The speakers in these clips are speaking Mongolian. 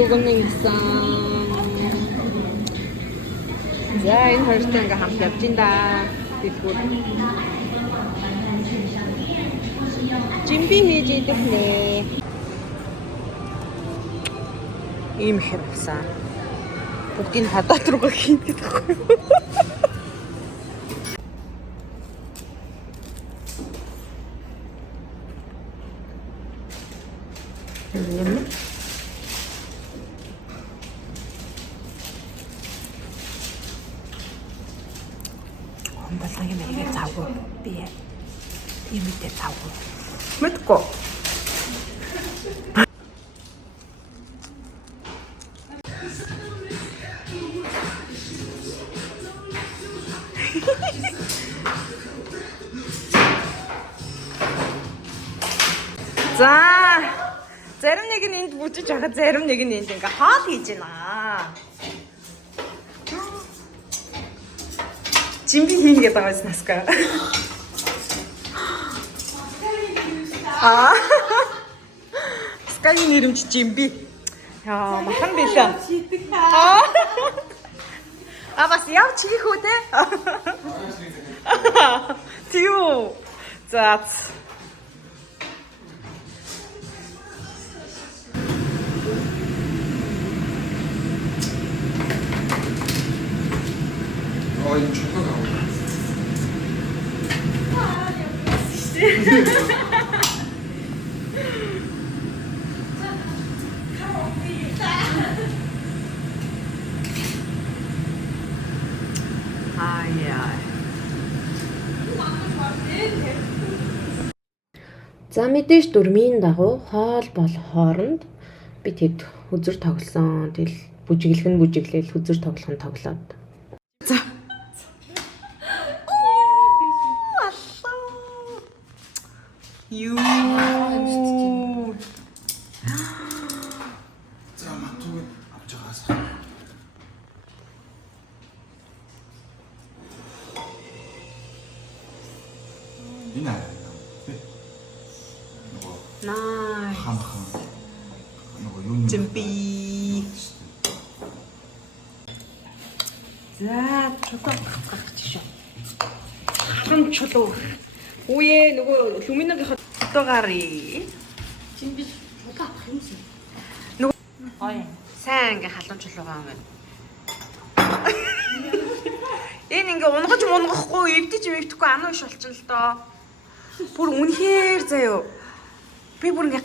өгнө гэсэн. За энэ хоёртой ингээм хамт явж ин да. Дэлгүүр. Жимби хийж идэх нэ. Ийм их явсан. Бүгдийг хадаад руугаа хийнэ гэдэг байхгүй юу? Болоогийн мэрийг завгүй би юм дээр завгүй мэдгүй. За зарим нэг нь энд бүжиж байгаа, зарим нэг нь энд ингээ хаал хийж байна. Жимби хийгээд байгаа юм наска. Скайны нэрмж жимби. Яа, махан билээ. Бас яв чих үү те? Тиу. За. 이 초코가 오네. За мэдээж дөрмийн дагуу хоол бол хооронд бид хэд хүзэр тоглосон. Тэгэл бүжиглэх нь бүжиглээл хүзэр тоглох нь тоглоод. За. Юу. За мантуг авч байгаас. Энэ аа. Nice. Хамхан. Нөгөө юу Жимби. За чулуу гацгах тийш. Харам чулуу. Үе нөгөө люминогийнхоо чулуугаарыг Жимби чулуу авах юмсан. нөгөө гоё. Сайн ингээ халуун чулуугаа ингээ. Энэ ингээ унгахгүй эвдэж эвдэхгүй ануу иш болчихно л доо. Бүр үнэхээр заяо. Би бүр ингээ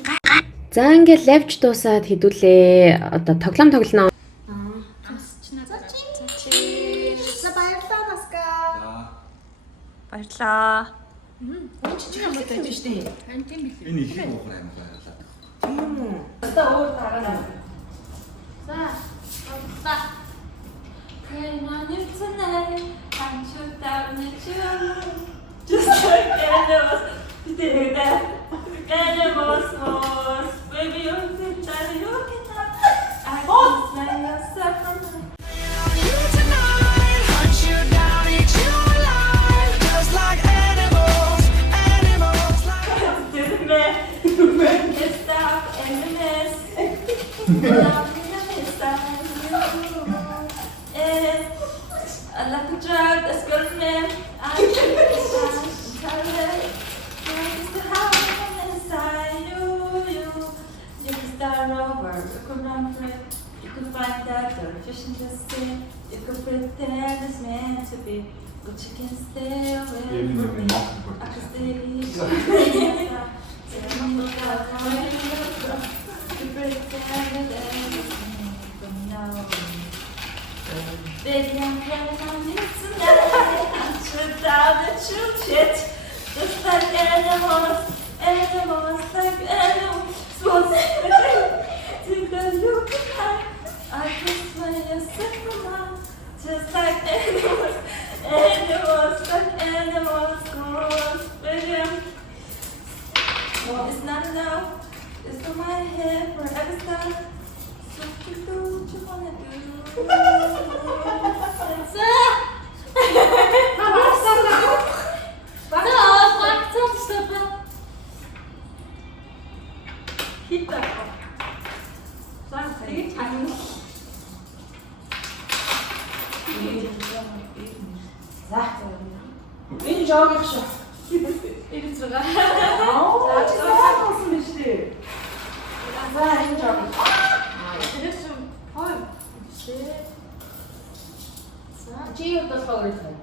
За ингээд лавж дуусаад хэдүүлээ. Одоо тоглоом тоглоно. баярлаа. Чи юм бодож штэ. Энэ их юм уу юм баярлаа. Одоо өөр тагаа. За, ба. Pray on you tonight, I'm sure that just like animals, did that, animals was, baby, you think that you can have, I can smell yourself from you tonight, hunt you down, eat you alive, just like animals, animals like do the man, get stuck in the mess, I like a drug that's good for me. I can't how inside you can start over. You could run for it. You could find that dirty fish in the sea. You could pretend it's meant to be, but you can stay away from me. I could stay here. You pretend that everything from now. Baby, I'm planning on you tonight. I'm tripped out the true shit. Just like animals, animals like animals. So think that you can hide. I can smell your simple mouth. Just like animals, animals like animals. Goes, baby. It's not enough. It's on my head forever stuck. So you do what you wanna do. Хит таа. За, тэгээд За. Энэ жог их шүү. 96. Аа, чи сайн биш үү? За, энэ жог. Тэр чинь хой. Чи юу болохоор ирсэн?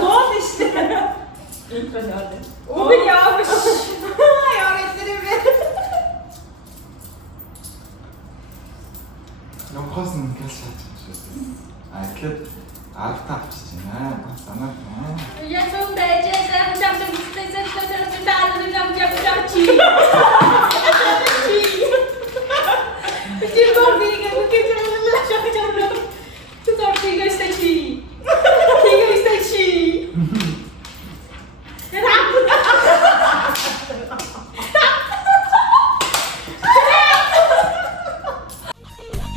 Тоо шүү. Энэ бол яа. Өвөр яавш. Яа гэдэг юм. Явахаас нь гэл шатчих шүү. Тэгэхээр автаа авчиж байна. Бас санаа. Я сон дэжээ жам чи. Чи гордига кэжэрлэ шахачаа. Ты торчига стачи. Кига стачи.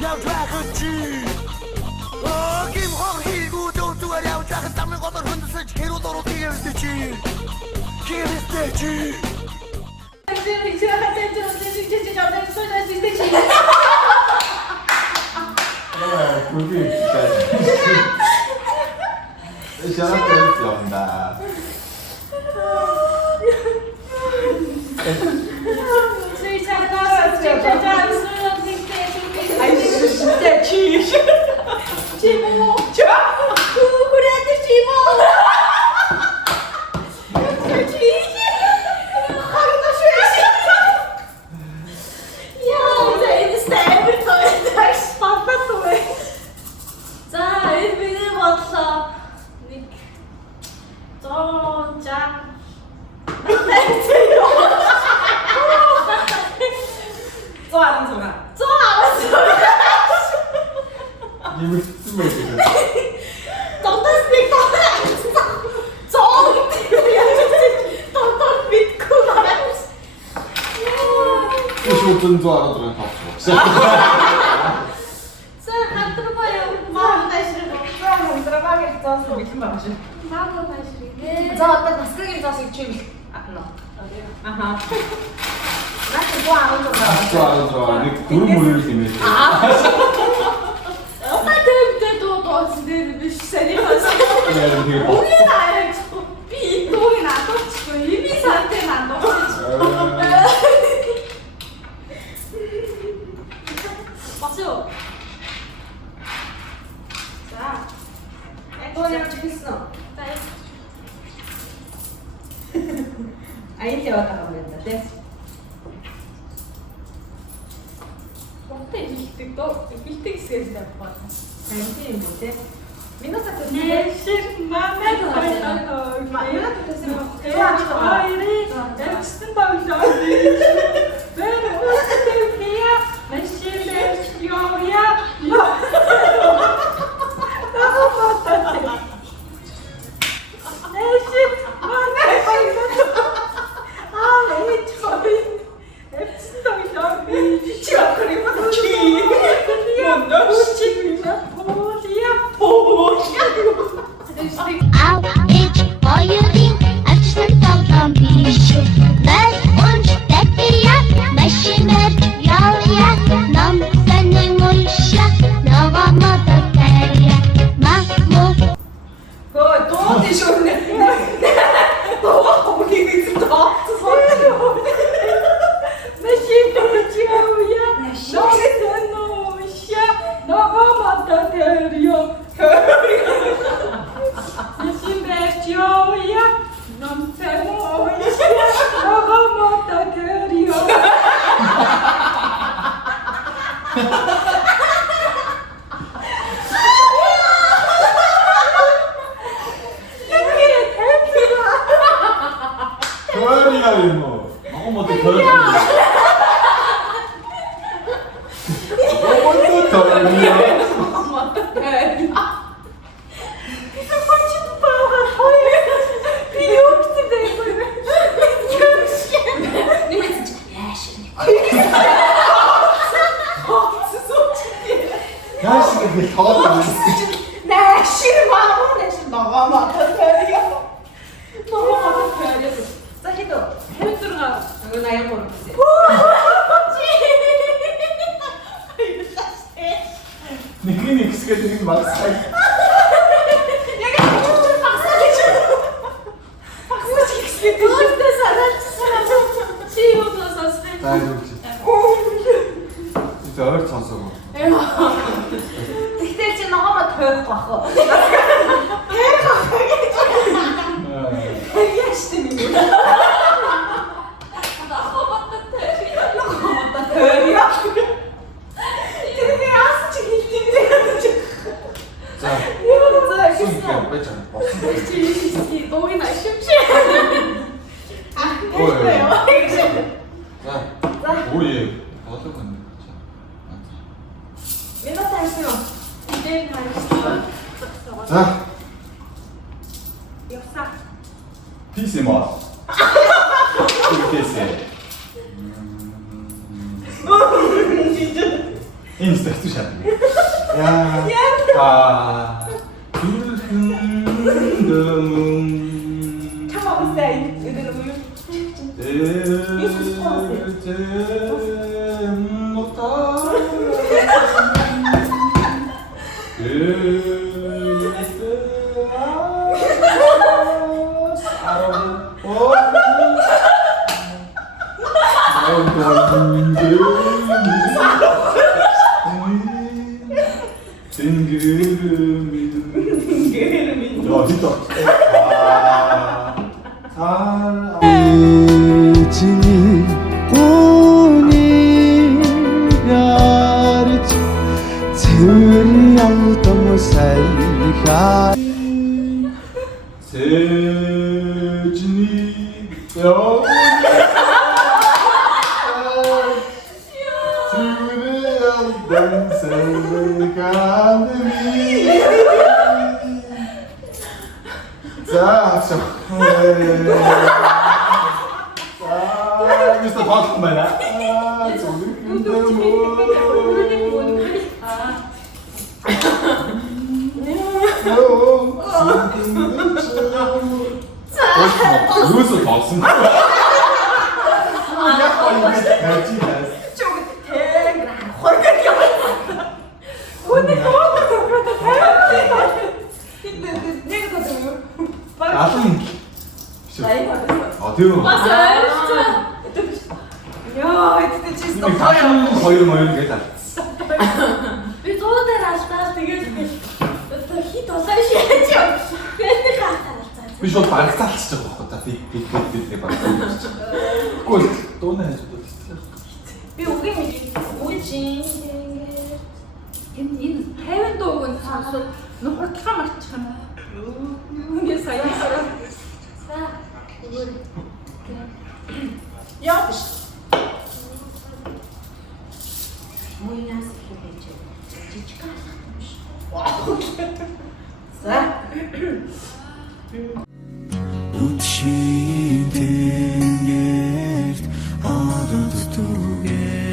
Явж байгаа чи. Гим хор хийгүү дүүгээр явж байгаа замын годор хөндөсөж хэрүүл оруу тийгэрдэ чи. Кирэстэ чи. 그게 진짜. 시원하게 연다. 진짜 치. 치모. 저. 그래도 치모. За, энэ миний бодлоо. Нэг 100 이거 쓰면 돼. 55분 줄 알아들어요. За одоо насгийн засыг чи атна. Аха. Наач гоо аваад 줄 알아들어. 내 구름을 때문에. 그냥 되게 막. Би дууг надад ими сартай надад. Басё. За. 또 ямар ч хэлсэн. Аян яваад байгаа юм байна тий. Монтэй хэлдэг доо. Хэлдэг хэсгээс тавьгаа. Аян тийм үү тий. Минутаа Нэшир мамад Минутаа төсөн юм. Экстэн байлаа. Бэр үстэвния нэшир ёя. Нэшир мамад Ау, ээж, хоёрын арчсан тоглоом биш үү? Нар унж дэпия, машинаар явъя, ном сонин уншия, нөгөө модод тарья. Мамуу Хөө дуу тийш өрнө. Дуу хоггийг тооцсон. машинаар явъя, ном сонин уншия, нөгөө модод тарья. Ясимбэчёя, нам цэвоя, ногомота кэрио. 별이야 이거. 너무 멋져 별이야. 너무 별이야. 야식이 그 더웠다. Нэшир маа нэшир нөгөө модод тарья. Ногомота кэрио. Kido. Хэмтрга. Өө 83 гэсэн. Нэг хэсгээд нэг багсаа. Яг чүчүр багсаа гэж. Багсаа хийхсээ. Өөртөө санаачсан. Чи юу сонсох вэ? За юу чи. Тэр сонсоо. Тэгтээ чи ногоомоо тойрох бах. Яаш тийм юм. За. Байж байгаа. Дуугийн ашимш. За. Ой. Болог байна. Минут хайсан уу? Дээр харагдсан. За. Явсаа. Пис юм аа. Үгээс. Инстаграм шат. Яа. Чамаастай эдгээр үү? Эзний гүний ярж цэвэр явдам сайхаа Сэжний ёо За, все. Мистер Хатман. Юусе толсон. Яг гоё гэж байна. Алан. А тийм үү? Яа, эдгээр чи Би хоёр гээд алдсан. Би зоо дээр алдаад тэгээд хит болоо шийдэж юм. Бэлний хатаа. Би шууд барагцаалчихж байгаа байхгүй та би барагцаалж. Гүйл дууна хийж бодсон. Би үгүй үгүй чи энэ 50 дууг нь сонсоод нухурдлаа марчих юм аа. Үгүй сая. За. яа. Муйнаас хийж жижиг За. Үтшийн тэнгэрт одод түгээд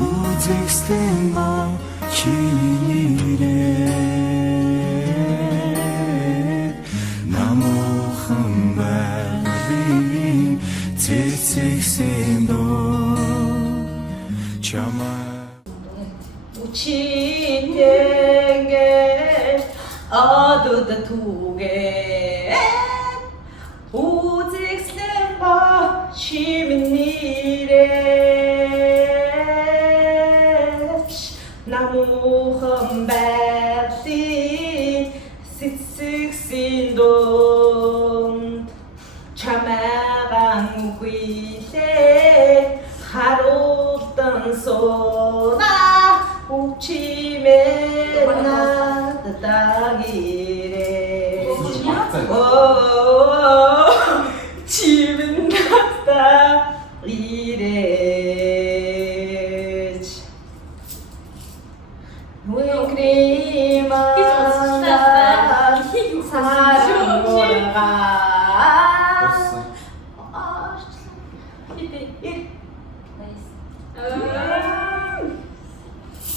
үзэгсэлэн ба чинийрээ намуухан байрын цэцэгсэн доо чамаа Үчингээр одод түгээд үзэгслэн ба чимнэрэж намуухан байдлын сэтсэгсэн донд чамаагаан үхэлээ харуулдан сууна Учимээ надад ирээ. Чимэн надад ирээч. Нүгрима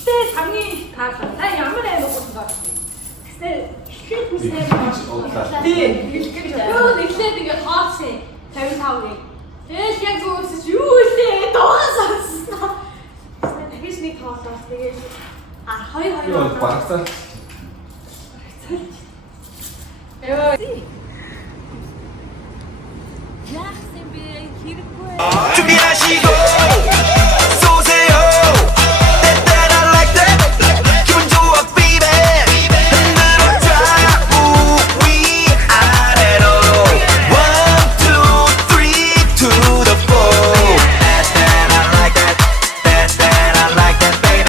Тэ хамгийн таалаа. Та ямар аймаг болох вэ? Тэгсээ хит хүснээр уудлаа. Тий. Юу нэглээд ингээ хооцсон 55 гээ. Тэгэл яг зүүсэж юу илээ дуугаа сонссноо. Тэгээс нэг тоолоо тэгээд Юу хоёр багцаа. Ёо.